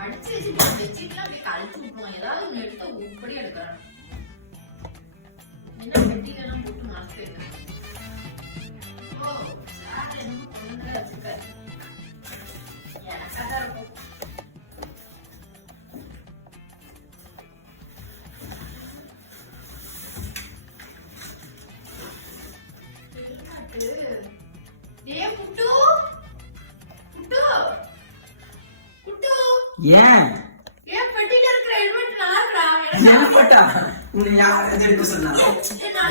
அடிச்சு வச்சு வச்சுக்கலாம் அப்படியே கழிச்சு விட்டுருவோம். ஏதாவது ஒண்ணு எடுத்து உருப்படி எடுக்கிறேன். என்ன வெட்டிலாம் போட்டு மாஸ்க் வைக்கிறேன். ஓ சார் என்ன கொண்டு வச்சிருக்காரு. எனக்கா இருக்கும். ஏன் ஏன் பெட்டில இருக்கிற ஹெல்மெட் நாக்குறா என்ன போட்டா உன்னை யார் எடுக்க சொன்னா ஏன்டா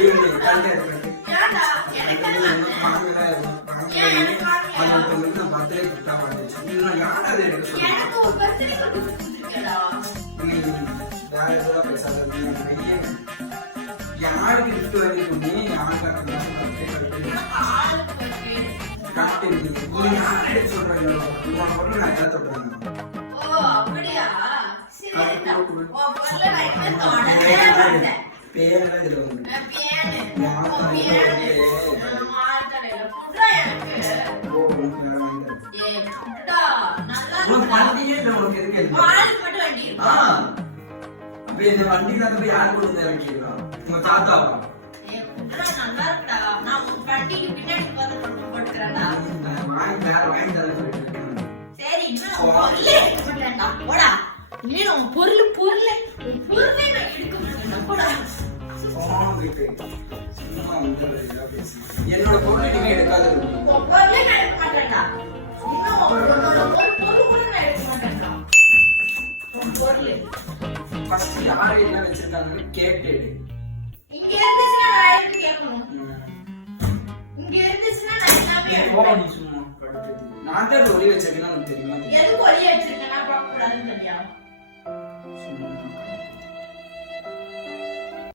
எனக்கு பர்த்டே கிஃப்டா வந்துச்சு நீங்க யார் அதை எடுக்க சொன்னா எனக்கு ஒரு பர்த்டே கிஃப்ட் கொடுத்துருக்கேடா வேற ஏதோ பேசாத நீ யாருக்கு கிஃப்ட் வாங்கி கொடுத்தீ யாருக்கு காட்டு நீ யார் எடுக்க சொல்றீங்க உன் பொருள் நான் ஏதாவது சொல்றேன் அப்படியா சரிடா ஓ பல்ல வைக்க தோடல பேரல இதுல வந்து மார்க்கல புட்றா எனக்கு ஓ ஏ புட்டா நல்லா ஒரு வண்டியே இல்ல உனக்கு எதுக்கு பால் மட்டும் வண்டி ஆ அப்ப இந்த வண்டில போய் யார் கொண்டு வந்து இறக்கிடுவா உங்க தாத்தாவா ஏ புட்றா நல்லா இருக்குடா நான் உன் வண்டிக்கு பின்னாடி வந்து கொண்டு போட்டுக்கறேன்டா வாங்கி தர சொல்லிட்டேன் சரி இன்னும் பொருளே எடுக்க மாட்டேன்டா போடா நீ உன் பொருளே நான் எடுக்க மாட்டேன் போடா என்னோட பொருள் நீங்க எடுக்காது உன் பொருளே நான் எடுக்க மாட்டேன்டா இன்னும் உன்னோட பொருள் கூட நான் எடுக்க மாட்டேன்டா உன் பொருள் ஃபர்ஸ்ட் யார் என்ன வச்சிருக்காங்கன்னு கேட்டு இங்க இருந்துச்சுன்னா நான் எடுத்து கேட்கணும் இங்க இருந்துச்சுன்னா நான் எல்லாமே நீ சும்மா நான் தான் ஒளி வச்சிருக்கேன்னு உனக்கு தெரியுமா எதுக்கு ஒளி வச்சிருக்கேன்